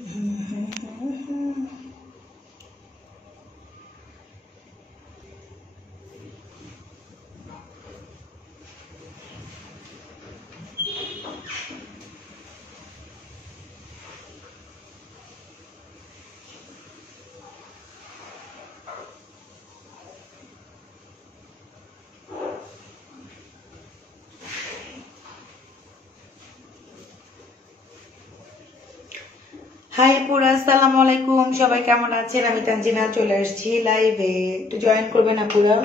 High পুরা, আসসালামু আলাইকুম। সবাই কেমন আছেন? আমি তানজিনা চলে আসছি লাইভে, একটু জয়েন করবে না পুরা?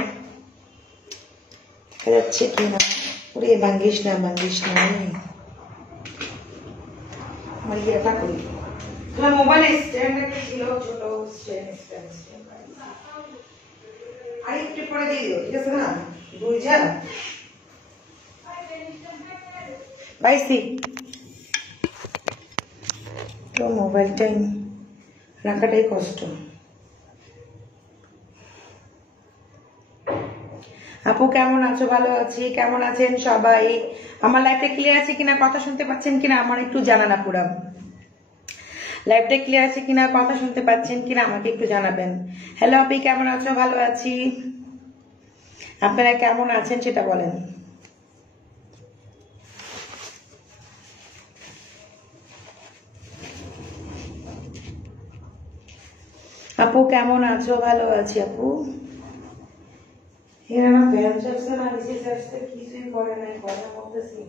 দেখা যাচ্ছে কিনা? পুরে ভাঙ্গিস না আমার ইয়েটা করি। তোমার মোবাইলে স্ট্যান্ড একটা ছিল, ছোট স্ট্যান্ড আর একটু পরে দিয়ে দিও, ঠিক আছে না? বুঝা পাইছি তো মোবাইলটাই রাখাটাই কষ্ট। আপু কেমন আছো? ভালো আছি। কেমন আছেন সবাই? আমার লাইভটা ক্লিয়ার আছে কিনা, কথা শুনতে পাচ্ছেন কিনা আমার একটু জানান। আপুরা লাইভটা ক্লিয়ার আছে কিনা, কথা শুনতে পাচ্ছেন কিনা আমাকে একটু জানাবেন। হ্যালো আপি, কেমন আছো? ভালো আছি। আপনারা কেমন আছেন সেটা বলেন। আপু কেমন আছো? ভালো আছি আপু। এরা না ফ্যান চাচ্ছে না, নিচে চাচ্ছে, কিছুই করে নাই, কথা বলতেছি।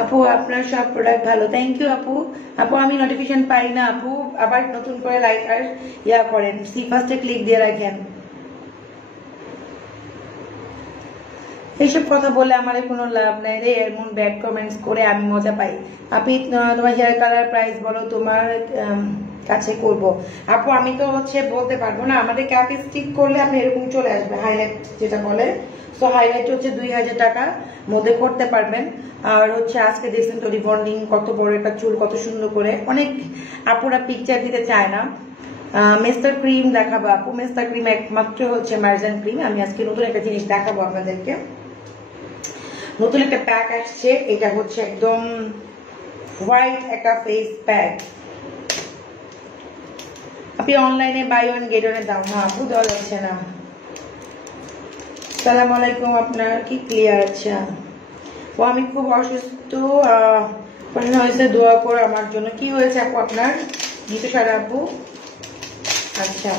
আপু আপনার সব প্রোডাক্ট ভালো, থ্যাংক ইউ আপু। আপু আমি নোটিফিকেশন পাই না আপু, আবার নতুন করে লাইক আর ইয়া করেন, সি ফার্স্টে ক্লিক দিয়ে রাখেন। এইসব কথা বলে আমার কোনো লাভ নাই রে, এমন ব্যাড কমেন্টস করে আমি মজা পাই। আপনি তোমার হেয়ার কালার প্রাইস বলো, তোমার কাছে করব। আপু আমি তো বলতে পারবো না, আমাদের ক্যাপ স্টিক করলে আপনি এরকম চলে আসবে, হাইলাইট যেটা বলে। সো হাইলাইট 2000 টাকার মধ্যে করতে পারবেন। আর আজকে দেখছেন তো রিবন্ডিং কত বড় একটা চুল, কত সুন্দর করে। অনেক আপুরা পিকচার দিতে চায় না। মেস্টার ক্রিম দেখাবো আপু, মেস্টার ক্রিম একমাত্র মার্জান ক্রিম। আমি আজকে নতুন একটা জিনিস দেখাবো আপনাদেরকে। নতুন একটা প্যাক আসছে, এটা একদম হোয়াইট একটা ফেস প্যাক। আপনি অনলাইনে বাই ওয়ান গেট ওয়ানের দাম। হ্যাঁ আপু, দেওয়া যাচ্ছে না। সালাম আলাইকুম, আপনার কি ক্লিয়ার? আচ্ছা ও আমি খুব অসুস্থ, হয়েছে দোয়া করে আমার জন্য। কি হয়েছে আপু আপনার? গীত সারা আপু। আচ্ছা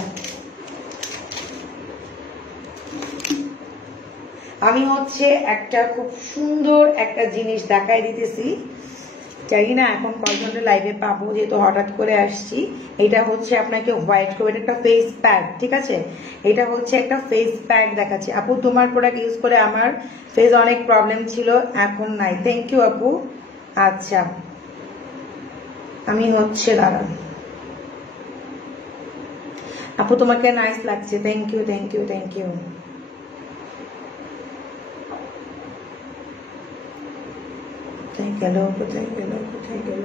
আমি একটা খুব সুন্দর একটা জিনিস দেখাই দিতেছি, জানি না এখন কয়েকজনের লাইভে পাবো, যেহেতু হঠাৎ করে আসছি। এটা আপনাকে হোয়াইট করবে, এটা একটা ফেস প্যাক, ঠিক আছে? এটা একটা ফেস প্যাক দেখাচ্ছি। আপু তোমার প্রোডাক্ট ইউজ করে আমার ফেস অনেক প্রবলেম ছিল, এখন নাই। থ্যাংক ইউ আপু। আচ্ছা আমি দাঁড়ান আপু, তোমাকে নাইস লাগছে, thank you thank you thank you. কোথায় গেল কোথায় গেল কোথায় গেল?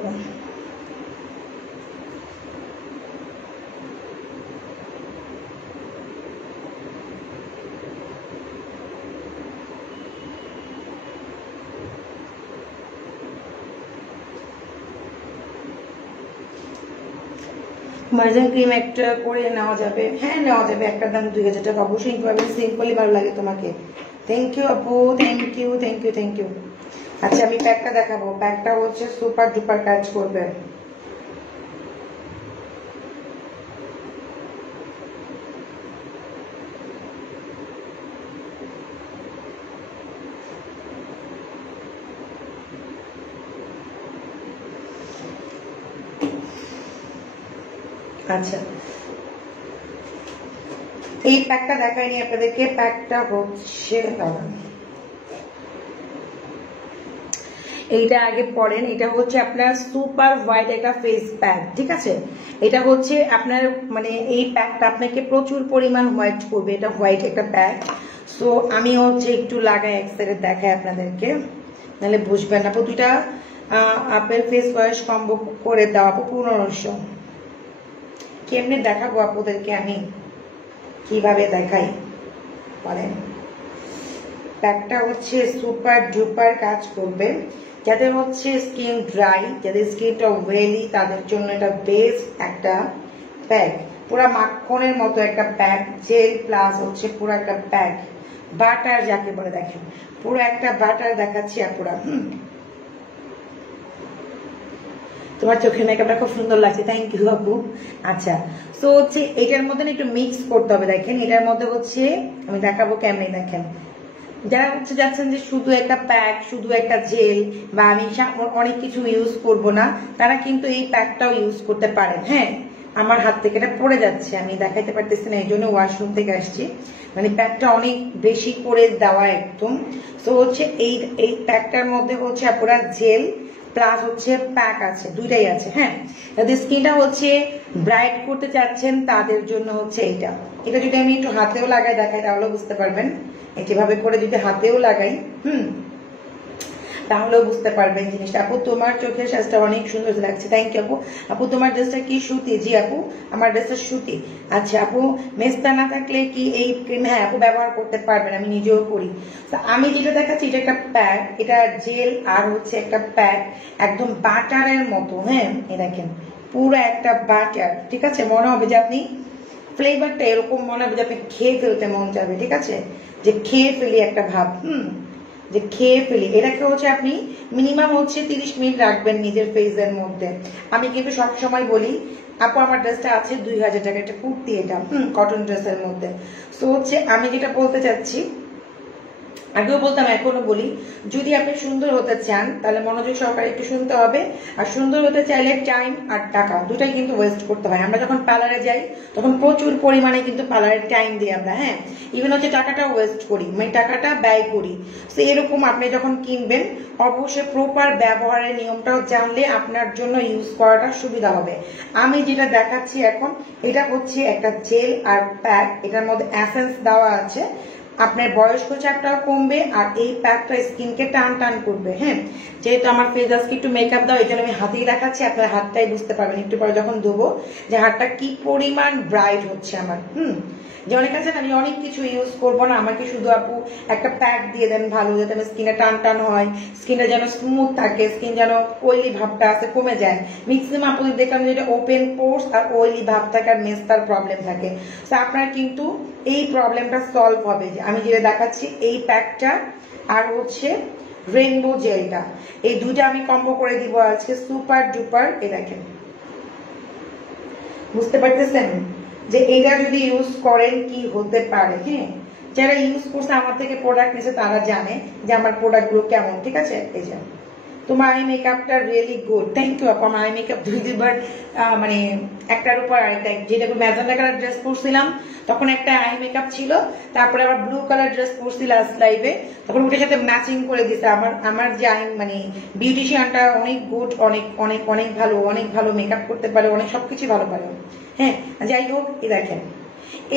মার্জিন ক্রিম একটা করে নেওয়া যাবে? হ্যাঁ নেওয়া যাবে, একটা দাম 2000 টাকা। অবশ্যই পাবেন, সিম্পলি ভালো লাগে তোমাকে। থ্যাংক ইউ আপু, thank you thank you thank you. আচ্ছা আমি প্যাকটা দেখাবো, প্যাকটা সুপার ডুপার কাজ করবে। আচ্ছা এই প্যাকটা দেখাইনি আপনাদেরকে, প্যাকটা এইটা আগে পড়েন। এটা আপনার সুপার হোয়াইট একটা ফেস প্যাক, ঠিক আছে? এটা আপনার মানে এই প্যাকটা আপনাকে প্রচুর পরিমাণ হোয়াইট করবে, এটা হোয়াইট একটা প্যাক। সো আমি একটু লাগাই এক সাইডে দেখাই আপনাদেরকে, নাহলে বুঝবেন না। প্রতিটা আপেল ফেস ওয়াশ কম্বো করে দাও আপু 1500। কেমনে দেখাবো আপনাদেরকে, আমি কিভাবে দেখাই বলেন? প্যাকটা হচ্ছে সুপার ডুপার কাজ করবে। যাদের হচ্ছে স্কিন ড্রাই, যাদের স্কিনটা ওয়েলি, তাদের জন্য এটা বেস্ট একটা প্যাক। পুরা মাখনের মতো একটা প্যাক, জেল প্লাস হচ্ছে পুরো একটা প্যাক, বাটার যাকে বলে। দেখেন পুরো একটা বাটার দেখাচ্ছি আপুরা। তোমার চোখের মেকআপটা খুব সুন্দর লাগছে, থ্যাংক ইউ আপু। আচ্ছা, সো হচ্ছে এটার মধ্যে একটু মিক্স করতে হবে। দেখেন এটার মধ্যে হচ্ছে আমি দেখাবো কেমনে। দেখেন যারা হচ্ছে যাচ্ছেন যে শুধু একটা প্যাক, শুধু একটা জেল, বা আমি অনেক কিছু ইউজ করব না, তারা কিন্তু এই প্যাকটাও ইউজ করতে পারেন। হ্যাঁ, আমার হাত থেকে এটা পড়ে যাচ্ছে, আমি দেখাইতে পারতেছি না, এই জন্য ওয়াশরুম থেকে আসছি। মানে প্যাকটা অনেক বেশি করে দেওয়া একদম। সো হচ্ছে এই প্যাকটার মধ্যে হচ্ছে পুরা জেল প্লাস হচ্ছে প্যাক আছে, দুইটাই আছে। হ্যাঁ, যাদের স্কিনটা হচ্ছে ব্রাইট করতে চাচ্ছেন তাদের জন্য হচ্ছে এটা। এটা যদি আমি একটু হাতেও লাগাই দেখাই তাহলে বুঝতে পারবেন। এভাবে করে যদি হাতেও লাগাই তাহলেও বুঝতে পারবেন জিনিসটা। আপু তোমার চোখের সাজটা অনেক সুন্দর লাগছে, থ্যাংক ইউ আপু। আপু তোমার ড্রেসটা কি সুতি? জি আপু, আমার ড্রেসটা সুতি। আচ্ছা আপু, মেস্তা না থাকলে কি এই ক্রিম? হ্যাঁ আপু, ব্যবহার করতে পারবেন, আমি নিজেও করি। আমি যেটা দেখাচ্ছি এটা একটা প্যাক, এটা জেল আর হচ্ছে একটা প্যাক, একদম বাটারের মতো। হ্যাঁ, এই দেখেন পুরো একটা বাটার, ঠিক আছে? মনে হবে যে আপনি ফ্লেভারটা এরকম, মনে হবে যে আপনি খেয়ে ফেলতে মন যাবে, ঠিক আছে? যে খেয়ে ফেলি একটা ভাব, যে খেয়ে ফেলি। এটাকে হচ্ছে আপনি মিনিমাম হচ্ছে 30 মিনিট রাখবেন নিজের ফেসের মধ্যে। আমি কিন্তু সবসময় বলি আপু আমার ড্রেসটা আছে 2000 টাকা, একটা কুর্তি, এটা কটন ড্রেসের মধ্যে। সো হচ্ছে আমি যেটা বলতে চাচ্ছি, আগেও বলতাম এখনো বলি, যদি আপনি সুন্দর হতে চান তাহলে মনোযোগ সহকারে একটু শুনতে হবে। আর সুন্দর হতে চাইলে টাইম আর টাকা দুটাই কিন্তু ওয়েস্ট করতে হয়। আমরা যখন পার্লারে যাই তখন প্রচুর পরিমাণে কিন্তু পার্লারের টাইম দিই আমরা। হ্যাঁ, ইভেন হচ্ছে টাকাটা ওয়েস্ট করি, মানে টাকাটা ব্যয় করি। তো এরকম আপনি যখন কিনবেন অবশ্যই প্রপার ব্যবহারের নিয়মটাও জানলে আপনার জন্য ইউজ করাটা সুবিধা হবে। আমি যেটা দেখাচ্ছি এখন, এটা হচ্ছে একটা জেল আর প্যাক, এটার মধ্যে এসেন্স দেওয়া আছে। আপনার বয়স্ক চাপটাও কমবে আর এই প্যাকটা স্কিনকে টান টান করবে। হ্যাঁ, যেহেতু আমার ফেস আজকে একটু মেকআপ দাও, এই জন্য আমি হাতেই দেখাচ্ছি, আপনার হাতটাই বুঝতে পারবেন একটু পরে যখন ধোবো যে হাতটা কি পরিমাণ ব্রাইট হচ্ছে আমার। যে অনেক আছে আমি অনেক কিছু ইউজ করবো না, আমাকে শুধু আপু একটা প্যাক দিয়ে দেন ভালো, যাতে আমার স্কিনটা টান টান হয়, স্কিনটা যেন স্মুথ থাকে, স্কিন যেন অয়েলি ভাবটা আছে কমে যায়। ম্যাক্সিমাম আপনাদের দেখলাম যেটা ওপেন পোর্স আর অয়েলি ভাব থাকে আর মেস্তার প্রবলেম থাকে। তো আপনার কিন্তু এই প্রবলেমটা সলভ হবে। যে আমি যেটা দেখাচ্ছি এই প্যাকটা আর হচ্ছে রেইনবো জেলটা, এই দুইটা আমি কম্বো করে দিব আজকে সুপার ডুপার। এ দেখেন, বুঝতে পারতেছেন যে এটা যদি ইউজ করেন কি হতে পারে। হ্যাঁ, যারা ইউজ করছে আমার থেকে প্রোডাক্ট নিছে তারা জানে যে আমার প্রোডাক্ট গুলো কেমন, ঠিক আছে? এই যে তোমার আই মেকআপটা রিয়েলি গুড, থ্যাংক ইউ আপু। আমার আই মেকআপ দুইবার মানে একটার উপর আরেকটা, যেটা ম্যাজেন্টা কালার ড্রেস পরছিলাম তখন একটা আই মেকআপ ছিল, তারপরে আবার ব্লু কালার ড্রেস পরছি লাস্ট লাইভে, তখন ওটার সাথে ম্যাচিং করে দিছে। আমার যে আই মানে বিউটিশিয়ানটা অনেক গুড, অনেক অনেক অনেক ভালো, অনেক ভালো মেকআপ করতে পারে, অনেক সবকিছু ভালো পারে। হ্যাঁ, যাই হোক, এই দেখেন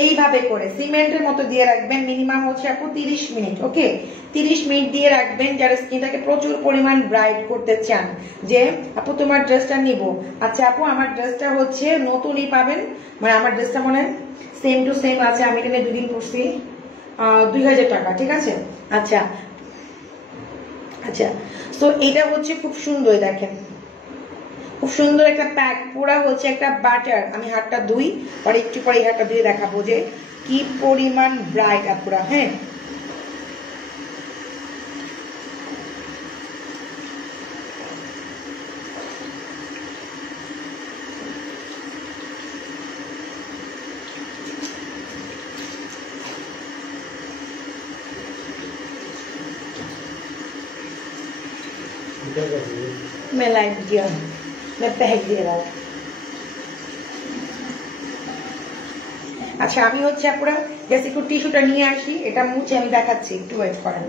এইভাবে করে সিমেন্টের মতো দিয়ে রাখবেন, মিনিমাম হচ্ছে আপু 30 মিনিট। ওকে, 30 মিনিট দিয়ে রাখবেন যারা স্কিনটাকে প্রচুর পরিমাণ ব্রাইট করতে চান। যে আপু তোমার ড্রেসটা নিব, আচ্ছা আপু আমার ড্রেসটা হচ্ছে নতুনই পাবেন, মানে আমার ড্রেসটা মনে সেম টু সেম আছে, আমি এটা নিয়ে 2 দিন পরছি, 2000 টাকা, ঠিক আছে? আচ্ছা আচ্ছা, তো এটা হচ্ছে খুব সুন্দর, দেখেন খুব সুন্দর একটা প্যাক, পুরা হচ্ছে একটা বাটার। আমি হাতটা ধুই, পরে একটু পরে এই হাতটা ধুয়ে দেখাবো যে কি পরিমাণ ব্রাইট আপুরা। হ্যাঁ, मैं लाइट दिया, मैं पैक দিয়ে দাও। আচ্ছা, আমি হচ্ছে আপুরা জাস্ট একটু টিস্যুটা নিয়ে আসি, এটা মুছে আমি দেখাচ্ছি, একটু ওয়েট করেন।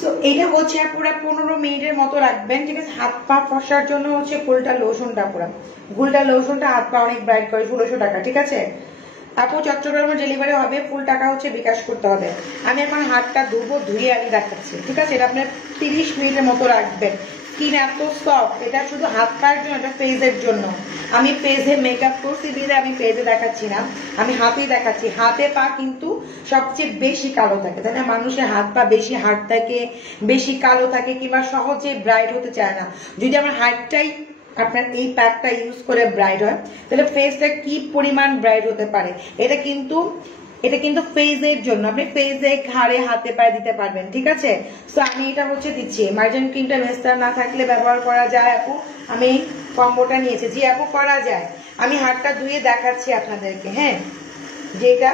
সো এটা হচ্ছে পুরো 15 মিনিটের মতো রাখবেন, ঠিক আছে। হাত পা ফসার জন্য হচ্ছে গোল্ডা লোশনটা, গোল্ডা লোশনটা হাত পা অনেক ব্রাইট করে, 1600 টাকা, ঠিক আছে। আপু চট্টগ্রামের ডেলিভারি হবে, ফুল টাকা হচ্ছে বিকাশ করতে হবে। আমি এখন হাতটা ধুবো, ধুয়ে আমি দেখাচ্ছি, ঠিক আছে। এটা আপনার 30 মিনিটের মতো রাখবেন। স্কিন এত সফট, এটা শুধু হাত পায়ের জন্য, এটা ফেসের জন্য। আমি ফেসে মেকআপ করছি দিলে আমি ফেসে দেখাচ্ছি না, আমি হাতেই দেখাচ্ছি। হাতে পা কিন্তু সবচেয়ে বেশি কালো থাকে, তাই না? মানুষের হাত পা বেশি হার্ড থাকে, বেশি কালো থাকে, কিংবা সহজে ব্রাইট হতে চায় না। যদি আমার হাতটাই আপনার এই প্যাকটা ইউজ করে ব্রাইট হয়, তাহলে ফেসটা কি পরিমাণ ব্রাইট হতে পারে। এটা কিন্তু ফেসের জন্য, আপনি ফেসে ঘাড়ে হাতে পায়ে দিতে পারবেন, ঠিক আছে। তো আমি এটা হচ্ছে দিচ্ছি। মার্জিন ক্রিমটা মেস্টার না থাকলে ব্যবহার করা যায় আপু, আমি কম্বোটা নিয়েছি। জি আপু করা যায়। আমি হাতটা ধুয়ে দেখাচ্ছি আপনাদেরকে, হ্যাঁ, যেটা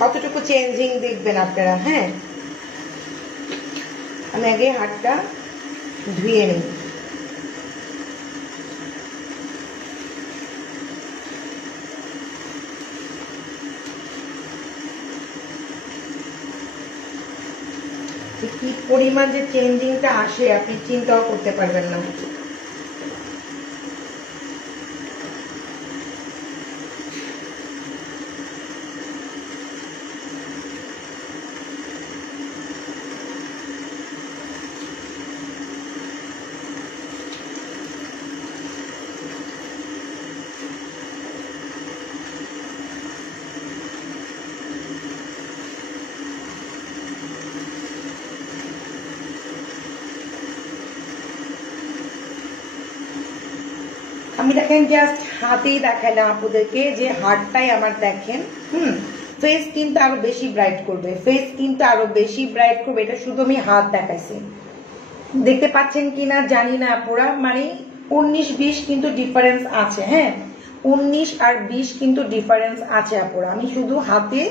কতটুকু চেঞ্জিং দেখবেন আপনারা। হ্যাঁ, আমি আগে হাতটা ধুয়ে নিই। কি পরিমাণ যে চেঞ্জিংটা আসে আপনি চিন্তাও করতে পারবেন না। আমি দেখেন জাস্ট হাতেই দেখালাম আপনাদেরকে যে হাতটাই আমার দেখেন। ফেস কিন্তু আরো বেশি ব্রাইট করবে, ফেস কিন্তু আরো বেশি ব্রাইট করবে। এটা শুধু আমি হাত দেখাইছি, দেখতে পাচ্ছেন কিনা জানি না আপুরা, মানে 19-20 কিন্তু ডিফারেন্স আছে। হ্যাঁ, 19 আর 20 কিন্তু ডিফারেন্স আছে আপুরা। আমি শুধু হাতে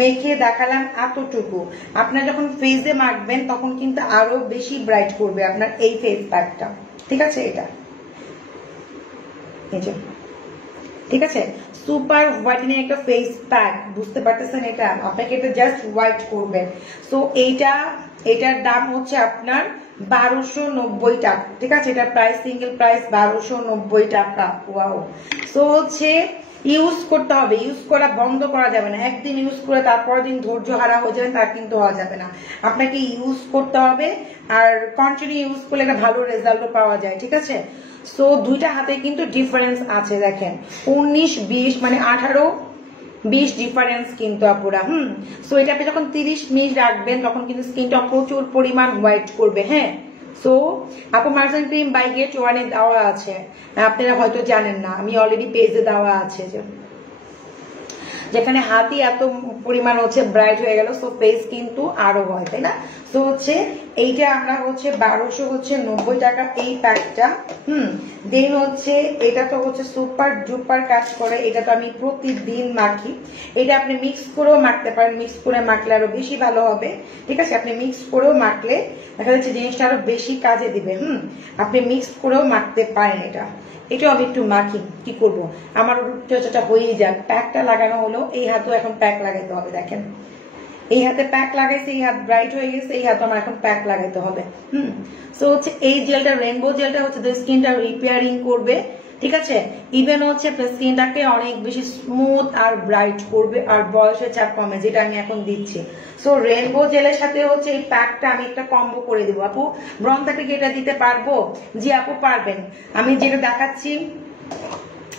মেখে দেখালাম এতটুকু। আপনার যখন ফেসে মাখবেন তখন কিন্তু আরো বেশি ব্রাইট করবে আপনার এই ফেস প্যাকটা, ঠিক আছে। এটা ঠিক আছে, সুপার হোয়াইটেনিং একটা ফেস প্যাক, বুঝতে পারতেছেন? এটা আপনাকে এটা জাস্ট হোয়াইট করবে। সো এটার দাম হচ্ছে আপনার 1290 টাকা, ঠিক আছে। এটা প্রাইস, সিঙ্গেল প্রাইস 1290 টাকা। ওয়াও। সো হচ্ছে ইউজ করতে হবে, ইউজ করা বন্ধ করা যাবে না। একদিন ইউজ করে তারপর দিন ধৈর্য হারা হয়ে যাবে, তা কিন্তু হওয়া যাবে না। আপনাকে ইউজ করতে হবে, আর কন্টিনিউ ইউজ করলে একটা ভালো রেজাল্টও পাওয়া যায়, ঠিক আছে। সো দুইটা হাতে কিন্তু ডিফারেন্স আছে, দেখেন 19-20 মানে 18-20 ডিফারেন্স কিন্তু আপুরা। সো এটা আপনি যখন 30 মিনিট রাখবেন তখন কিন্তু স্কিনটা প্রচুর পরিমাণ হোয়াইট করবে। হ্যাঁ, সো আপু মার্জিন ক্রিম বাই গেট ওয়ানে দেওয়া আছে, আপনারা হয়তো জানেন না, আমি অলরেডি পেজে দেওয়া আছে, যেখানে হাতই এত পরিমাণ হচ্ছে ব্রাইট হয়ে গেল, সো ফেস কিন্তু আরো হয়, তাই না। সো হচ্ছে এইটা আমরা হচ্ছে 1290 টাকা এই প্যাকটা। দেন হচ্ছে এটা তো হচ্ছে সুপার ডুপার কাজ করে, এটা তো আমি প্রতিদিন মাখি। এটা আপনি মিক্স করেও মাখতে পারেন, মিক্স করে মাখলে আরো বেশি ভালো হবে, ঠিক আছে। আপনি মিক্স করেও মাখলে দেখা যাচ্ছে জিনিসটা আরো বেশি কাজে দিবে। আপনি মিক্স করেও মাখতে পারেন। এটাও আমি একটু মাখি, কি করব, আমার রূপচর্চাটা হয়েই যাক। প্যাকটা লাগানো হলো, এই হাতেও এখন প্যাক লাগাইতে হবে। দেখেন এই হাতে প্যাক লাগাইছে, এই হাত ব্রাইট হয়ে গেছে, এই হাতে আমার এখন প্যাক লাগাইতে হবে। সো হচ্ছে এই জেলটা, রেনবো জেলটা হচ্ছে স্কিনটা রিপেয়ারিং করবে, ঠিক আছে। ইভেন হচ্ছে আপনার স্কিনটাকে অনেক বেশি স্মুথ আর ব্রাইট করবে, আর বয়সের চাপ কমে, যেটা আমি এখন দিচ্ছি। সো রেনবো জেলের সাথে হচ্ছে এই প্যাকটা আমি একটা কম্বো করে দিব। আপু ব্রণ থাকলে কি এটা দিতে পারবো? জি আপু পারবেন। আমি যেটা দেখাচ্ছি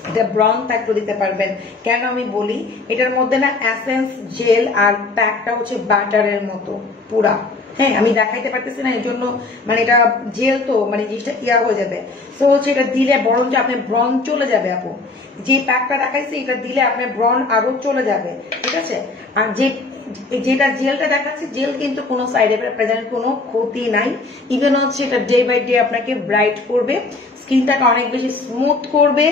এটা ব্রন প্যাকও দিতে পারবেন। কেন আমি বলি, এটার মধ্যে না এসেন্স জেল আর প্যাকটা হচ্ছে বাটারের মতো পুরা। হ্যাঁ, আমি দেখাইতে পারতেছি না, এই জন্য মানে এটা জেল তো মানে জিনিসটা ইয়া হয়ে যাবে। তো হচ্ছে এটা দিলে বরঞ্চ আপনার ব্রন চলে যাবে আপু। যে প্যাকটা দেখাইছি এটা দিলে আপনার ব্রন আরো চলে যাবে, ঠিক আছে। আর যেটা জেলটা দেখাচ্ছে, জেল কিন্তু কোনো সাইড এফেক্ট, কোনো ক্ষতি নাই। ইভেন হচ্ছে এটা ডে বাই ডে আপনাকে ব্রাইট করবে, স্কিনটাকে অনেক বেশি স্মুথ করবে।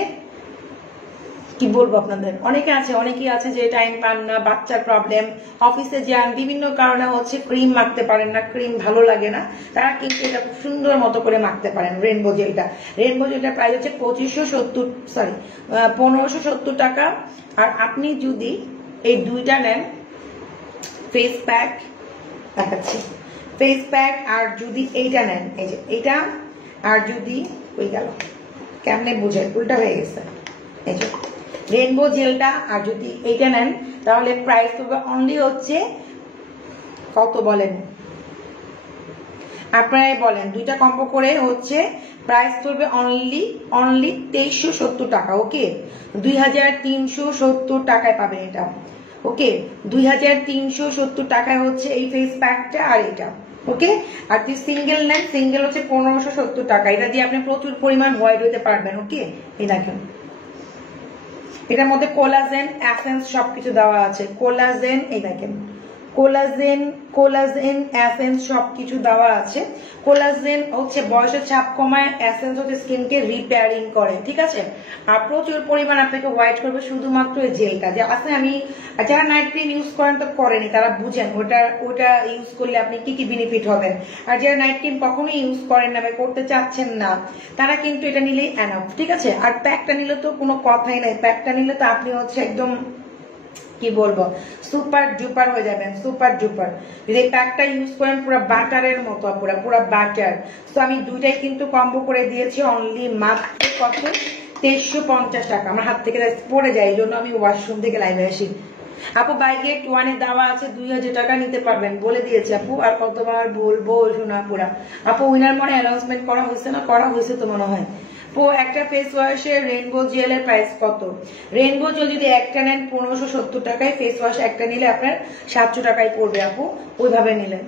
কি বলবো আপনাদের, অনেকেই আছে যে টাইম পান না, বাচ্চার প্রবলেম, অফিসে যান, বিভিন্ন কারণে হচ্ছে ক্রিম মাখতে পারেন না, ক্রিম ভালো লাগে না, তারা কিন্তু এটা খুব সুন্দর মতো করে মাখতে পারেন রেনবো জেলটা। রেনবো জেলটার প্রাইস হচ্ছে 1570 টাকা। আর আপনি যদি এই দুইটা নেন, ফেস প্যাক দেখাচ্ছি ফেস প্যাক। আর যদি এইটা নেন, এই যে এইটা, আর যদি ওই গেল কেমনে বুঝে উল্টা হয়ে গেছে, এই যে রেনবো জেলটা আর যদি এইটা নেন তাহলে প্রাইস হবে অনলি হচ্ছে কত বলেন আপনারাই বলেন, দুইটা কম্বো করে হচ্ছে প্রাইস পড়বে অনলি 2370 টাকা। ওকে 2370 টাকায় পাবেন এটা। ওকে 2370 টাকায় হচ্ছে এই ফেস প্যাকটা আর এটা। ওকে আর তুই সিঙ্গেল নেন, সিঙ্গেল হচ্ছে 1570 টাকা। এটা দিয়ে আপনি প্রচুর পরিমাণ হোয়াইট হতে পারবেন। ওকে এই দেখেন এটার মধ্যে কোলাজেন এসেন্স সবকিছু দেওয়া আছে। কোলাজেন এই দেখেন কোলাজেন এসেন্স সবকিছু দেওয়া আছে। কোলাজেন হচ্ছে বয়সের ছাপ কমায়, এসেন্স হচ্ছে স্কিনকে রিপেয়ারিং করে, ঠিক আছে। আর প্রচুর পরিমাণ আপনাকে হোয়াইট করবে শুধুমাত্র এই জেলটা। যে আসলে আমি যারা নাইট ক্রিম ইউজ করেন তো করেনি, তারা বুঝেন ওটা ইউজ করলে আপনি কি কি বেনিফিট হবেন। আর যারা নাইট ক্রিম কখনোই ইউজ করেন না বা করতে চাচ্ছেন না, তারা কিন্তু এটা নিলেই এনাফ, ঠিক আছে। আর প্যাকটা নিলে তো কোনো কথাই নাই, প্যাকটা নিলে তো আপনি হচ্ছে একদম কি বলবো সুপার ডুপার হয়ে যাবেন, সুপার ডুপার। যদি প্যাকটা ইউজ করেন পুরো বাটারের মতো, পুরো বাটার। তো আমি দুইটাই কিন্তু কম্বো করে দিয়েছি অনলি মাত্র কত 2350 টাকা। আমার হাত থেকে পড়ে যায়, এই জন্য আমি ওয়াশরুম থেকে লাইভে আসি। আপু বাই গেট ওয়ানে দেওয়া আছে 2000 টাকা নিতে পারবেন বলে দিয়েছে আপু, আর কতবার বলবো শোনা পুরা। আপু উইনার মনে অ্যানাউন্সমেন্ট করা হয়েছে না? করা হয়েছে তো মনে হয়। একটা ফেস ওয়াশের রেইনবো জেলের প্রাইস কত? রেইনবো জেল যদি একটা নেন 1570 টাকায়, ফেস ওয়াশ একটা নিলে আপনার 700 টাকায় পড়বে আপু, ওইভাবে নিলে।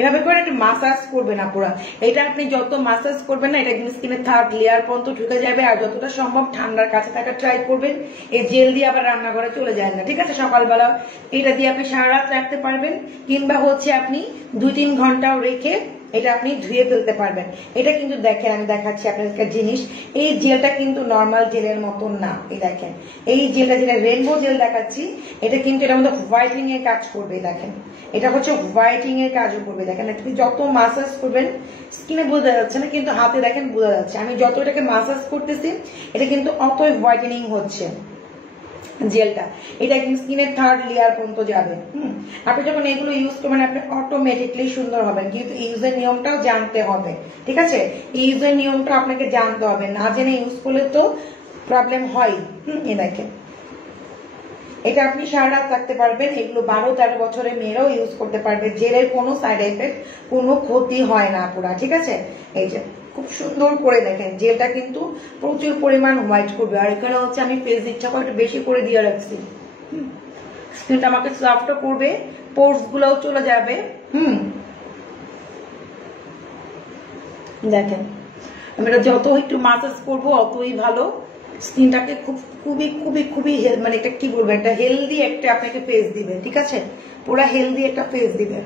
এভাবে করে একটু মাসাজ করবেন আপুরা। এটা আপনি যত মাসাজ করবেন না, এটা কিন্তু স্কিনের থার্ড লেয়ার পর্যন্ত ঢুকে যাবে। আর যতটা সম্ভব ঠান্ডার কাছে থাকা ট্রাই করবেন। এই জেল দিয়ে আবার রান্নাঘরে চলে যায় না, ঠিক আছে। সকালবেলা এটা দিয়ে আপনি সারা রাত রাখতে পারবেন, কিংবা হচ্ছে আপনি 2-3 ঘন্টাও রেখে এটা আপনি ধুয়ে ফেলতে পারবেন। এটা কিন্তু দেখেন আমি দেখাচ্ছি আপনাদের জিনিস, এই জেলটা কিন্তু নর্মাল জেলের মতন না। এই দেখেন এই জেলটা, যেটা রেনবো জেল দেখাচ্ছি, এটা কিন্তু এটার মধ্যে হোয়াইটিং এর কাজ করবে। দেখেন এটা হচ্ছে হোয়াইটিং এর কাজও করবে। দেখেন আপনি যত মাসাজ করবেন, স্কিনে বোঝা যাচ্ছে না কিন্তু হাতে দেখেন বোঝা যাচ্ছে, আমি যত এটাকে মাসাজ করতেছি এটা কিন্তু অতই হোয়াইটেনিং হচ্ছে জেলটা। এটা কিন্তু স্কিনের থার্ড লেয়ার পর্যন্ত যাবে। আপনি যখন এগুলো ইউজ করবেন আপনি অটোমেটিকলি সুন্দর হবেন, কিন্তু ইউজের নিয়মটাও জানতে হবে, ঠিক আছে। ইউজের নিয়মটা আপনাকে জানতে হবে, না জেনে ইউজ করলে তো প্রবলেম হয়। এই দেখেন এটা আপনি সারা রাত রাখতে পারবেন। এগুলো 12-13 বছরের মেয়েরাও ইউজ করতে পারবে। জেলের কোনো সাইড এফেক্ট, কোনো ক্ষতি হয় না পুরা, ঠিক আছে। এই যে খুব সুন্দর করে দেখেন জেলটা কিন্তু প্রচুর পরিমাণ হোয়াইট করবে। আর এখানে হচ্ছে আমি ফেস ইচ্ছা করে একটু বেশি করে দিয়ে রাখছি, স্কিনটা আমাকে সফটও করবে, পোর্স গুলোও চলে যাবে। দেখেন আমি এটা যত একটু মাসাজ করবো অতই ভালো, স্কিনটাকে খুবই খুবই খুবই মানে এটা কি বলবো, একটা হেলদি একটা আপনাকে ফেস দিবে, ঠিক আছে। পুরো হেলদি একটা ফেস দিবে।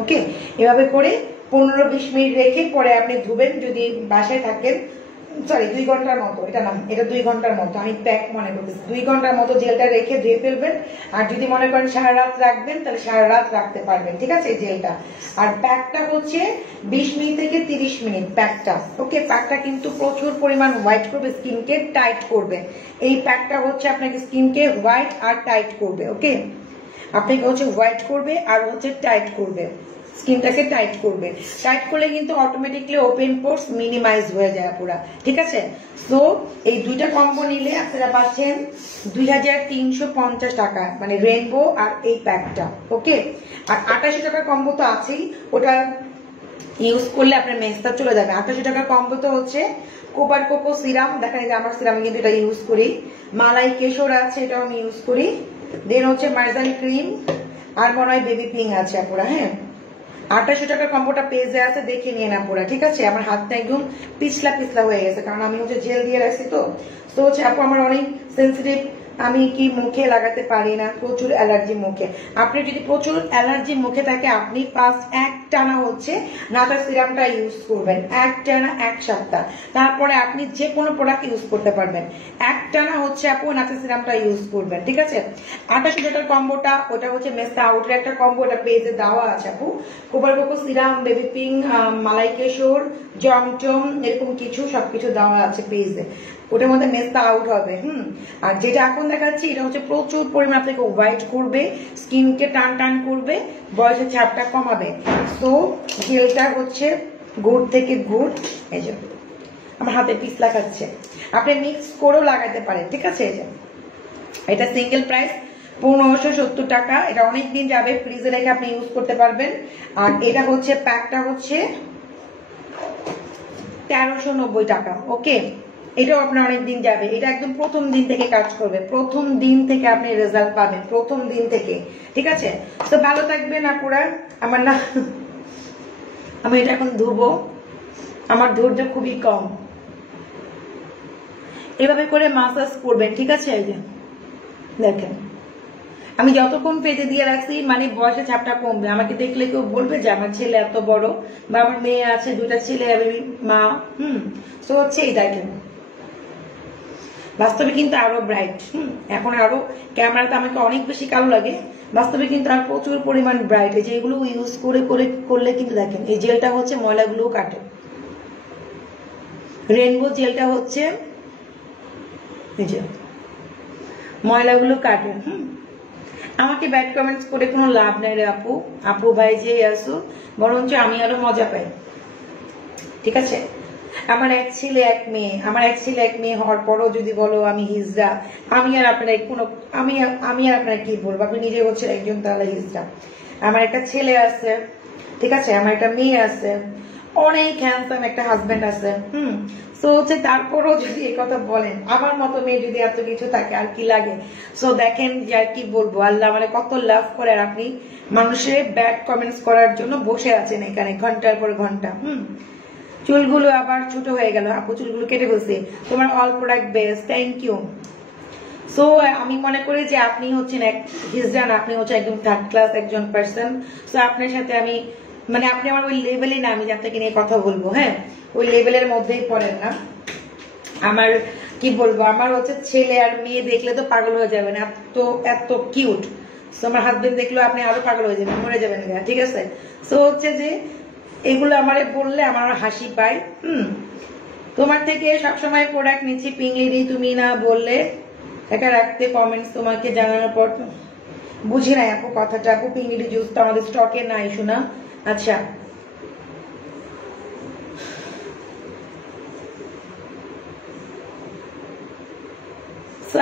ওকে এভাবে করে 15-20 মিনিট রেখে পরে আপনি ধুবেন যদি বাসায় থাকেন। সরি 2 ঘন্টার মতো, এটা না এটা 2 ঘন্টার মতো, আমি প্যাক মনে করতেছি। 2 ঘন্টার মতো জেলটা রেখে ধুয়ে ফেলবেন। আর যদি মনে করেন সারা রাত রাখবেন তাহলে সারা রাত রাখতে পারবেন, ঠিক আছে জেলটা। আর প্যাকটা হচ্ছে 20 মিনিট থেকে 30 মিনিট প্যাকটা। ওকে প্যাকটা কিন্তু প্রচুর পরিমাণ হোয়াইট করবে, স্কিনকে টাইট করবে। এই প্যাকটা হচ্ছে আপনাকে স্কিনকে হোয়াইট আর টাইট করবে। ওকে আপনাকে হচ্ছে হোয়াইট করবে আর হচ্ছে টাইট করবে, স্কিনটাকে টাইট করবে। টাইট করলে কিন্তু অটোমেটিকলি ওপেন পোর্স মিনিমাইজ হয়ে যায় পুরা, ঠিক আছে। তো এই দুইটা কম্বো নিলে আপনারা পাচ্ছেন 2350 টাকা, মানে রেনবো আর এই প্যাকটা। ওকে আর 88 টাকার কম্বো তো আছেই, ওটা ইউজ করলে আপনার মেস্তা চলে যাবে। 88 টাকার কম্বো তো হচ্ছে কোপার কোকো সিরাম, দেখেন যে আমার সিরাম কিন্তু এটা ইউজ করি। মালাই কেশর আছে, এটাও আমি ইউজ করি। দেন হচ্ছে মার্জান ক্রিম আর মনে হয় বেবি পিং আছে আপুরা। হ্যাঁ 88 টাকার কম্বোটা পেজে আছে, দেখে নিয়ে না পুরা, ঠিক আছে। আমার হাতটা একদম পিছলা পিছলা হয়ে গেছে কারণ আমি হচ্ছে জেল দিয়ে রাখছি। তো হচ্ছে আপু আমার অনেক সেন্সিটিভ, আমি কি মুখে লাগাতে পারি না, প্রচুর অ্যালার্জি মুখে। আপনি যদি প্রচুর অ্যালার্জি মুখে থাকে আপনি ফার্স্ট একটানা হচ্ছে নাটার সিরামটা ইউজ করবেন, একটানা 1 সপ্তাহ। তারপরে আপনি যে কোনো প্রোডাক্ট ইউজ করতে পারবেন। একটানা হচ্ছে আপু নাটার সিরামটা ইউজ করবেন, ঠিক আছে। 88 টাকার কম্বোটা ওটা হচ্ছে মেস্তা আউটের একটা কম্বো, ওটা পেজে দেওয়া আছে আপু। কোপার কোকো সিরাম, বেবি পিং, মালাই কেশর, জমজম, এরকম কিছু সবকিছু দেওয়া আছে পেজে। ওটার মধ্যে মেস্তা আউট হবে। আর যেটা এখন দেখাচ্ছি এটা হচ্ছে প্রচুর পরিমাণ আপনাকে হোয়াইট করবে, স্কিনকে টান টান করবে, বয়সের ছাপটা কমাবে। তো জেলটা হচ্ছে গুড় থেকে গুড়, এই যে আমার হাতে পিস লাগাচ্ছে, আপনি মিক্স করেও লাগাতে পারেন, ঠিক আছে। এই যে এটা সিঙ্গেল প্রাইস 1570 টাকা, এটা অনেকদিন যাবে, ফ্রিজে রেখে আপনি ইউজ করতে পারবেন। আর এটা হচ্ছে প্যাকটা হচ্ছে 1390 টাকা। ওকে, এটাও আপনার অনেকদিন যাবে, এটা একদম প্রথম দিন থেকে কাজ করবে, প্রথম দিন থেকে আপনি রেজাল্ট পাবেন, প্রথম দিন থেকে, ঠিক আছে। তো ভালো থাকবেন আপুরা। আমার না, আমি এটা এখন ধুবো, আমার ধৈর্য খুবই কম। এভাবে করে মাসাজ করবেন, ঠিক আছে। এই যে দেখেন আমি যতক্ষণ পেটে দিয়ে রাখছি মানে বয়সের ছাপটা কমবে। আমাকে দেখলে কেউ বলবে যে আমার ছেলে এত বড়, বা আমার মেয়ে আছে, 2টা ছেলে, আমি মা। তো হচ্ছে এই দেখেন বাস্তবে কিন্তু আরো ব্রাইট। এখন আরো ক্যামেরাতে আমাকে অনেক বেশি কালো লাগে, বাস্তবে কিন্তু আর প্রচুর পরিমাণ ব্রাইট। এই যে এগুলো ইউজ করে করে করলে কিন্তু দেখেন এই জেলটা হচ্ছে ময়লাগুলো কাটে। রেনবো জেলটা হচ্ছে এই যে ময়লাগুলো কাটে। আমাকে ব্যাড কমেন্টস করে কোনো লাভ নাই রে আপু, আপু ভাই যে আসো, বরঞ্চ আমি আরো মজা পাই, ঠিক আছে। আমার এক ছেলে এক মেয়ে, আমার এক ছেলে এক মেয়ে হওয়ার পরও যদি বলো আমি হিজড়া, আমি আর আপনার কোনো আমি আর আপনার কি বলবো, আপনি নিজে বলছেন একজন তাহলে হিজড়া। আমার একটা ছেলে আছে, ঠিক আছে, আমার একটা মেয়ে আছে, অনেক হ্যান্ডসাম একটা হাজবেন্ড আছে। সো হচ্ছে তারপরও যদি এই কথা বলেন, আমার মতো মেয়ে যদি এত কিছু থাকে আর কি লাগে। সো দেখেন যে আর কি বলবো, আল্লাহ মানে কত লাভ করে, আর আপনি মানুষের ব্যাড কমেন্টস করার জন্য বসে আছেন এখানে ঘন্টার পর ঘন্টা। চুলগুলো আবার ছোট হয়ে গেল, আপু চুলগুলো কেটে বসে, তোমার all product best, thank you. So আমি মনে করি যে আপনি হচ্ছেন এক হিজড়ান, আপনি হচ্ছে একদম থার্ড ক্লাস একজন পার্সন। সো আপনার সাথে আমি মানে আপনি আমার ওই লেভেলে না, আমি যাতে নিয়ে কথা বলবো, হ্যাঁ ওই লেভেলের মধ্যেই পড়েন না। আমার কি বলবো, আমার হচ্ছে ছেলে আর মেয়ে দেখলে তো পাগল হয়ে যাবেন, এত এত কিউট। সো আমার হাজবেন্ড দেখলেও আপনি আরো পাগল হয়ে যাবেন, মরে যাবেন, ঠিক আছে। সো হচ্ছে যে এগুলো আমারে বললে আমার হাসি পায়। তোমার থেকে সবসময় প্রোডাক্ট নিচ্ছি পিংলিডি, তুমি না বললে একা রাখতে কমেন্টস তোমাকে জানানোর পর। বুঝি নাই আপু কথাটা, আপু পিংলিডি জুস তো আমাদের স্টকে নাই শোনা। আচ্ছা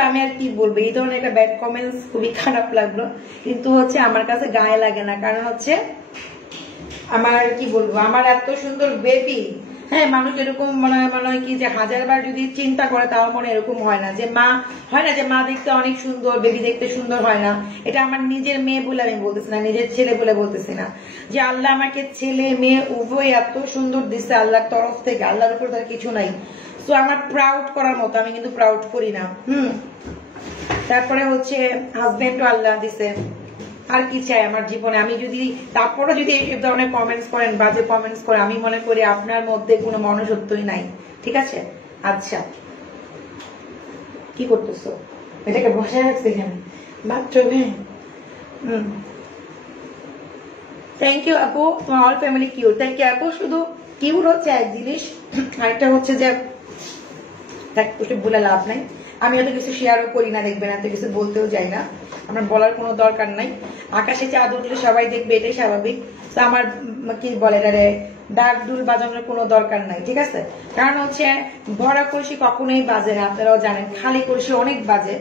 আমি আর কি বলবো, এই ধরনের একটা ব্যাড কমেন্টস খুবই খারাপ লাগলো, কিন্তু হচ্ছে আমার কাছে গায়ে লাগে না, কারণ হচ্ছে আমার কি বলবো, আমার এত সুন্দর বেবি, হ্যাঁ মানুষ এরকম মনে হয় কি যে 1000বার যদি চিন্তা করে তাও মনে এরকম হয় না যে মা হয় না, যে মা দেখতে অনেক সুন্দর, বেবি দেখতে সুন্দর হয় না। এটা আমার নিজের মেয়ে বলে আমি বলতেছি না, নিজের ছেলে বলে বলতেছি না, যে আল্লাহ আমাকে ছেলে মেয়ে উভয় এত সুন্দর দিচ্ছে আল্লাহর তরফ থেকে, আল্লাহর উপর তার কিছু নাই। তো আমার প্রাউড করার মতো, আমি কিন্তু প্রাউড করি না। তারপরে হচ্ছে হাজবেন্ডও আল্লাহ দিছে, আর কি চাই আমার জীবনে। আমি যদি তারপরে যদি এই ধরনের কমেন্টস করেন, বাজে কমেন্টস করে, আমি মনে করি আপনার মধ্যে কোনো মনুষ্যত্বই নাই, ঠিক আছে। আচ্ছা কি করতেছো, এটাকে বসায় রাখছে এখানে বাথরুমে। থ্যাংক ইউ আপু, তোমার all family cute, thank you আপু। শুধু কিউট হচ্ছে এক জিনিস, আরেকটা হচ্ছে যে বলে লাভ নাই, আমি এত কিছু শেয়ারও করি না, দেখবেন এত কিছু বলতেও যাই না, আমার বলার কোনো দরকার নাই। আকাশে চাঁদ উঠলে সবাই দেখবে, এটাই স্বাভাবিক। তো আমার কি বলে রে ডাক ডুল বাজানোর কোনো দরকার নাই, ঠিক আছে। কারণ হচ্ছে ভরা কলসি কখনোই বাজে না, আপনারাও জানেন, খালি কলসি অনেক বাজে।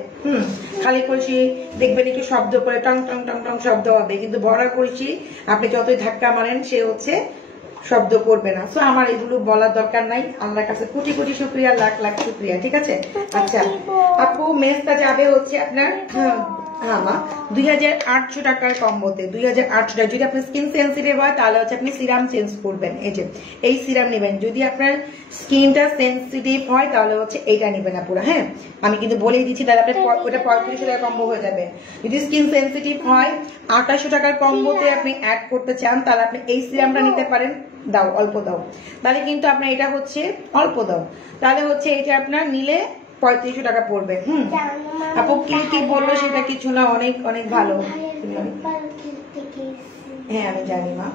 খালি কলসি দেখবেন একটু শব্দ করে টং টং টং টং শব্দ হবে, কিন্তু ভরা কলসি আপনি যতই ধাক্কা মারেন সে হচ্ছে শব্দ করবে না। সো আমার এগুলো বলার দরকার নাই, আল্লাহর কাছে কোটি কোটি শুকরিয়া, লাখ লাখ শুকরিয়া, ঠিক আছে। আচ্ছা আপু মেসটা যাবে হচ্ছে আপনার 2800 টাকার কম্বোতে, 2800 টাকা। যদি আপনার স্কিন সেন্সিটিভ হয় তাহলে হচ্ছে আপনি সিরাম চেঞ্জ করবেন, এই যে এই সিরাম নেবেন। যদি আপনার স্কিনটা সেন্সিটিভ হয় তাহলে হচ্ছে এইটা নেবেন না পুরো, হ্যাঁ আমি কিন্তু বলেই দিচ্ছি, তাহলে আপনার ওটা 3500 টাকা কম্বো হয়ে যাবে। যদি স্কিন সেন্সিটিভ হয় 2800 টাকার কম্বোতে আপনি অ্যাড করতে চান তাহলে আপনি এই সিরামটা নিতে পারেন, দাও অল্প দাও, তাহলে কিন্তু আপনার এটা হচ্ছে অল্প দাও, তাহলে হচ্ছে এটা আপনার নিলে 3500 টাকা পড়বে। আপু কি বললো সেটা কিছু না, অনেক অনেক ভালো। হ্যাঁ আমি জানি মা।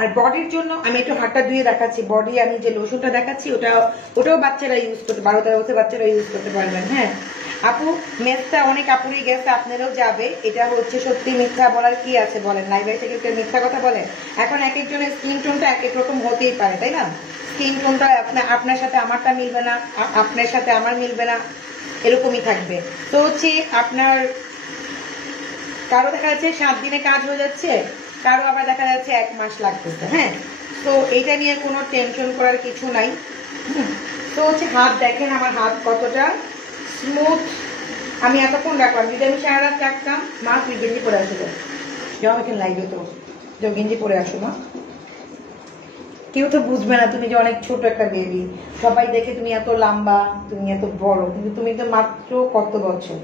আর বডির জন্য আমি একটু হাতটা ধুয়ে দেখাচ্ছি। বডি আমি যে লোশনটা দেখাচ্ছি ওটাও বাচ্চারা ইউজ করতে, 12-13 বছর বাচ্চারা ইউজ করতে পারবেন। হ্যাঁ আপু, মেসটা অনেক আপুরই গেছে, আপনারও যাবে। এটা হচ্ছে সত্যি, মিথ্যা বলার কি আছে বলেন? লাইভে এসে কেউ মিথ্যা কথা বলে? এখন এক একজনের স্কিন টোনটা এক এক রকম হতেই পারে, তাই না? স্কিন টোনটা আপনার সাথে আমারটা মিলবে না, আপনার সাথে আমার মিলবে না, এরকমই থাকবে। তো হচ্ছে আপনার কারো দেখা যাচ্ছে 7 দিনে কাজ হয়ে যাচ্ছে, কারো আবার দেখা যাচ্ছে 1 মাস লাগতেছে। হ্যাঁ, তো এটা নিয়ে কোনো টেনশন করার কিছু নাই। তো হচ্ছে হাত দেখেন আমার হাত কতটা স্মুথ। আমি এতক্ষণ রাখলাম, যদি আমি সারা রাত রাখতাম, মা তুই গেঞ্জি পরে আসবো, যাও এখানে লাগবে তো, যাও গেঞ্জি পরে আসো মা। কেউ তো বুঝবে না তুমি যে অনেক ছোট একটা বেবি, সবাই দেখে তুমি এত লম্বা, তুমি এত বড়, কিন্তু তুমি তো মাত্র কত বছর,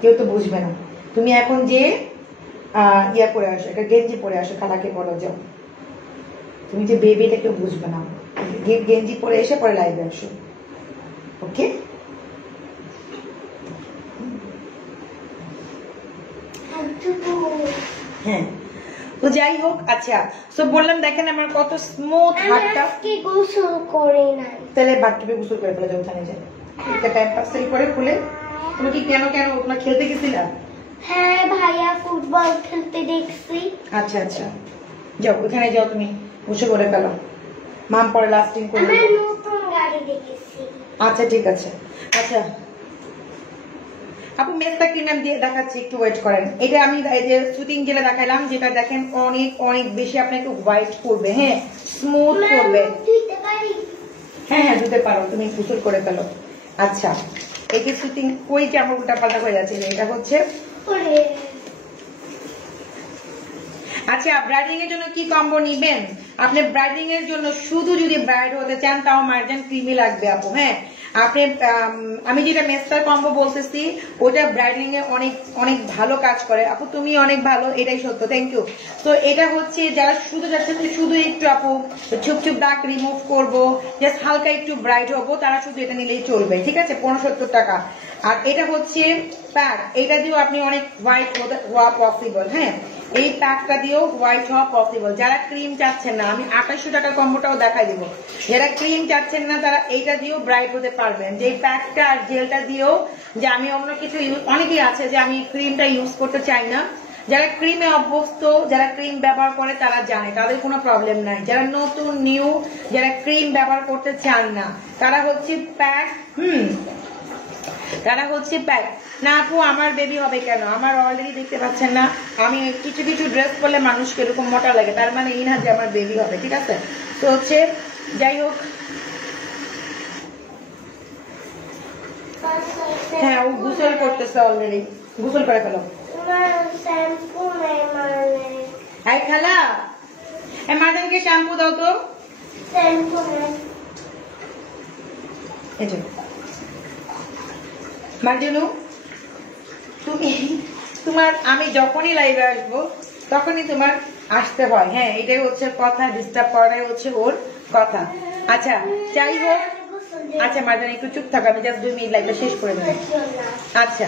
কেউ তো বুঝবে না। তুমি এখন যে ইয়া পরে আসো, একটা গেঞ্জি পরে আসো, খালাকে বলো যাও, তুমি যে বেবি এটা কেউ বুঝবে না। গেঞ্জি পরে এসে পরে লাইভে আসো, ওকে? হ্যাঁ, তো যাই হোক। আচ্ছা, তো বললাম দেখেন আমার কত স্মুথ হাতটা। গোসল করে নাই, তাহলে বাথটবে গোসল করে ফেলে যাও, ওখানে যাও টাইম পাস করে খুলে। তুমি কি কেন তোমার খেলতে গেছিলা? হ্যাঁ ভাইয়া ফুটবল খেলতে দেখছি। আচ্ছা আচ্ছা, যাও ওখানে যাও, তুমি গোসল করে ফেলো, মাম পরে লাস্টিং করে। আমি নতুন গাড়ি দেখেছি। আচ্ছা ঠিক আছে। আচ্ছা আপু, মেসটা কি নাম দিয়ে দেখাচ্ছি, একটু ওয়েট করেন। এটা আমি এই যে শুটিং যেটা দেখাইলাম, যেটা দেখেন অনেক অনেক বেশি আপনাকে হোয়াইট করবে, হ্যাঁ স্মুথ করবে। হ্যাঁ হ্যাঁ ধুতে পারো, তুমি গোসল করে ফেলো। আচ্ছা, এই যে শুটিং কই যে আমার উল্টা পাল্টা হয়ে যাচ্ছে, এটা হচ্ছে। আচ্ছা, ব্রাইডিং এর জন্য কি কম্বো নিবেন? আপনি ব্রাইডিং এর জন্য শুধু যদি ব্রাইড হতে চান, তাও মার্জান ক্রিমি লাগবে আপু। হ্যাঁ, আপনি আমি যেটা মেস্টার কম্বো বলতেছি, ওটা ব্রাইডিং এ অনেক অনেক ভালো কাজ করে আপু। তুমি অনেক ভালো, এটাই সত্য, থ্যাংক ইউ। তো এটা হচ্ছে যারা শুধু যাচ্ছেন শুধু একটু আপু চুপ চুপ দাগ রিমুভ করবো, জাস্ট হালকা একটু ব্রাইট হবো, তারা শুধু এটা নিলেই চলবে, ঠিক আছে? 1570 টাকা। আর এটা হচ্ছে প্যাক, এটা দিয়েও আপনি অনেক হোয়াইট হওয়া পসিবল। হ্যাঁ, এই প্যাকটা দিয়েও হোয়াইট হওয়া পসিবল। যারা ক্রিম চাচ্ছেন না, আমি 2800 টাকার কম্বোটাও দেখাই দিব। যারা ক্রিম চাচ্ছেন না, তারা এইটা দিয়েও ব্রাইট হতে পারবেন। যে প্যাকটা আর জেলটা দিয়েও, যে আমি অন্য কিছু অনেকেই আছে যে আমি ক্রিমটা ইউজ করতে চাই না, যারা ক্রিমে অভ্যস্ত, যারা ক্রিম ব্যবহার করে তারা জানে, তাদের কোনো প্রবলেম নাই। যারা নতুন নিউ, যারা ক্রিম ব্যবহার করতে চান না, তারা হচ্ছে প্যাক। তারা হচ্ছে প্যাক। না আপু, আমার বেবি হবে কেন? আমার অলরেডি দেখতে পাচ্ছেন না, আমি কিছু কিছু ড্রেস পরলে মানুষকে এরকম মোটা লাগে, তার মানে এই না যে আমার বেবি হবে, ঠিক আছে? তো হচ্ছে যাই হোক, হ্যাঁ ও গোসল করতেছে অলরেডি, গোসল করে ফেলো। এই খালা, এই মাদানকে শ্যাম্পু দাও তো। এই যে মার্জনু, তোমার আমি যখনই লাইভে আসবো তখনই তোমার আসতে হয়। হ্যাঁ, এটাই হচ্ছে কথা, ডিস্টার্ব করাই হচ্ছে ওর কথা। আচ্ছা যাই হোক। আচ্ছা মার্জন একটু চুপ থাকো, আমি জাস্ট 2 মিনিট লাইভটা শেষ করে দেবো। আচ্ছা,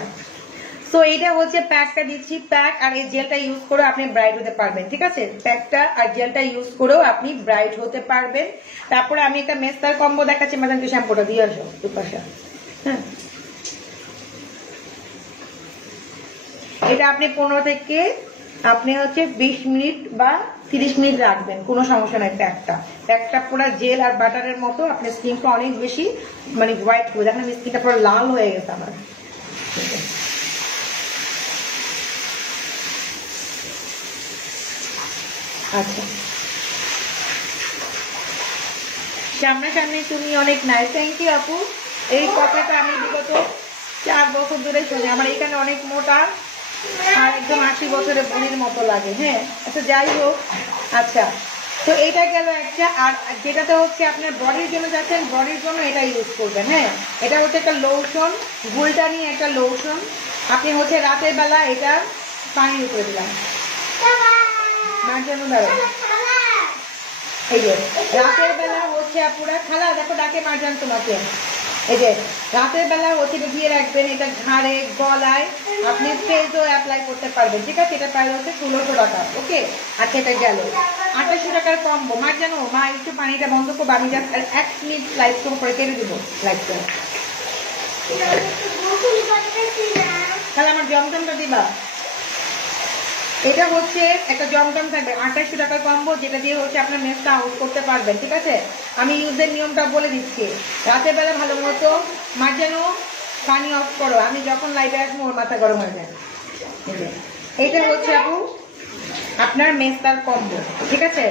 তো এটা হচ্ছে প্যাকটা দিচ্ছি, প্যাক আর এই জেলটা ইউজ করে আপনি ব্রাইট হতে পারবেন, ঠিক আছে? প্যাকটা আর জেলটা ইউজ করেও আপনি ব্রাইট হতে পারবেন। তারপরে আমি একটা মেস্তার কম্বো দেখাচ্ছি, মার্জনকে শ্যাম্পুটা দিয়ে আসো দুপাশা। হ্যাঁ, এটা আপনি 15 থেকে আপনি হচ্ছে 20 মিনিট বা 30 মিনিট রাখবেন, কোনো সমস্যা নাই। প্যাকটা পুরো জেল আর বাটারের মতো, আপনার স্কিনটা অনেক বেশি মানে হোয়াইট হয়ে, দেখেন স্কিনটা পুরো লাল হয়ে গেছে আমার। আচ্ছা, সামনাসামনি তুমি অনেক নাইস, থ্যাংক ইউ আপু। এই কথাটা আমি বিগত 4 বছর ধরে শুনি, আমার এখানে অনেক মোটা আর একদম 80 বছরের বুড়ির মতো লাগে। হ্যাঁ, আচ্ছা যাই হোক। আচ্ছা, তো এটা গেল একটা। আর যেটাতে হচ্ছে আপনার বডির জন্য যাচ্ছেন, বডির জন্য এটা ইউজ করবেন। হ্যাঁ, এটা হচ্ছে একটা লোশন, গুলটানি একটা লোশন। আপনি হচ্ছে রাতের বেলা এটা পানির উপরে দিলাম, মার্জানো দাঁড়া, এই যে রাতের বেলা হচ্ছে আপুরা, খালা দেখো ডাকে মার্জান তোমাকে, এই যে রাতের বেলা হচ্ছে দিয়ে রাখবেন, এটা ঘাড়ে গলায় আপনি ফেসও অ্যাপ্লাই করতে পারবেন, ঠিক আছে। এটা প্রায় হচ্ছে 1600 টাকা, ওকে। আচ্ছা এটা গেল 2800 টাকার কম্বো। মা জানো মা একটু পানিটা বন্ধ করবো, আমি জাস্ট 1 মিনিট লাইট করে কেটে দেবো লাইটটা, তাহলে আমার জমজমটা দিবা। এটা হচ্ছে একটা জমজম থাকবে 2800 টাকার কম্বো, যেটা দিয়ে হচ্ছে আপনার মেসটা আউট করতে পারবেন, ঠিক আছে। আমি ইউজের নিয়মটা বলে দিচ্ছি। রাতের বেলা ভালো মতো মাঝানো পানি অফ করো, আমি যখন লাইটে আসবো ওর মাথা গরম হয়ে যায়। এইটা হচ্ছে আপু আপনার মেসটার কম্বো, ঠিক আছে।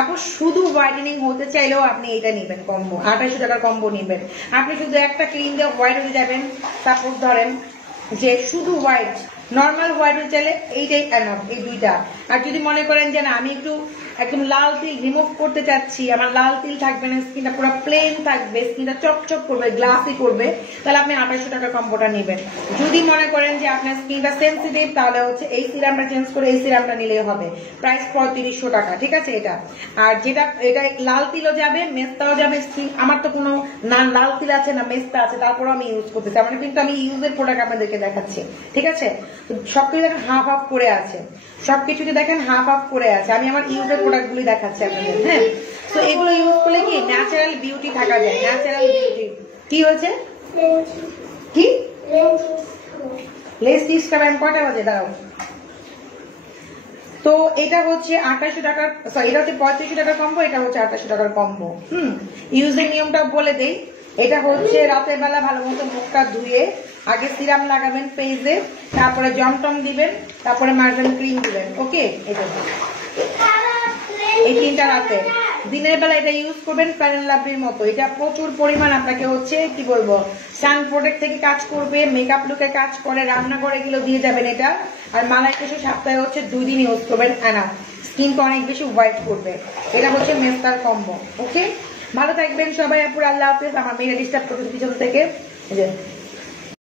আপু শুধু হোয়াইটেনিং হতে চাইলেও আপনি এটা নেবেন কম্বো, 2800 টাকার কম্বো নেবেন। আপনি শুধু একটা ক্রিম দিয়ে হোয়াইট হয়ে যাবেন, সাপোজ ধরেন যে শুধু হোয়াইট, নর্মাল হোয়াইট হয়ে চাইলে এইটাই এনাফ, এই দুইটা। আর যদি মনে করেন যে না আমি একটু একদম লাল তিল রিমুভ করতে চাচ্ছি, আমার লাল তিল থাকবে না, স্কিনটা পুরো প্লেন থাকবে, স্কিনটা চকচক করবে, গ্লাসি করবে, তাহলে আপনি 2800 টাকার কম্বোটা নেবেন। যদি মনে করেন যে আপনার স্কিনটা সেন্সিটিভ, তাহলে হচ্ছে এই সিরামটা চেঞ্জ করে এই সিরামটা নিলেই হবে, প্রাইস 3500 টাকা, ঠিক আছে এটা। আর যেটা এটা লাল তিলও যাবে, মেস্তাও যাবে, স্কিন আমার তো কোনো না লাল তিল আছে না মেস্তা আছে, তারপরেও আমি ইউজ করতেছি, আমার কিন্তু আমি ইউজের প্রোডাক্ট আপনাদেরকে দেখাচ্ছি, ঠিক আছে। সবকিছু দেখেন হাফ হাফ করে আছে, সবকিছুতে দেখেন হাফ হাফ করে আছে, আমি আমার ইউজের প্রোডাক্ট গুলি দেখাচ্ছি আপনাদের, হ্যাঁ। তো এগুলো ইউজ করলে কি ন্যাচারাল বিউটি থাকা যায়, ন্যাচারাল বিউটি। কি হয়েছে কি লেস টিপসটা আমি কটা বাজে দাঁড়াও। তো এটা হচ্ছে 2800 টাকার, সরি এটা হচ্ছে 3500 টাকার কম্বো, এটা হচ্ছে 2800 টাকার কম্বো। ইউজের নিয়মটা বলে দেই। এটা হচ্ছে রাতের বেলা ভালো মতো মুখটা ধুয়ে আগে সিরাম লাগাবেন ফেসে, তারপরে জমটম দিবেন, তারপরে মার্জন ক্রিম দিবেন, ওকে। এটা এই 3টা রাতে, দিনের বেলা এটা ইউজ করবেন ফ্যারেন লাভলির মতো। এটা প্রচুর পরিমাণ আপনাকে হচ্ছে কি বলবো সান প্রোটেক্ট থেকে কাজ করবে, মেকআপ লুকে কাজ করে, রান্না করে এগুলো দিয়ে যাবেন এটা। আর মালাই কেশু সপ্তাহে হচ্ছে 2 দিন ইউজ করবেন, আনা স্কিনটা অনেক বেশি হোয়াইট করবে। এটা হচ্ছে মেস্তার কম্বো, ওকে। ভালো থাকবেন সবাই, আপুর আল্লাহ হাফেজ। আমার মেয়েরা ডিস্টার্ব করতে পিছন থেকে।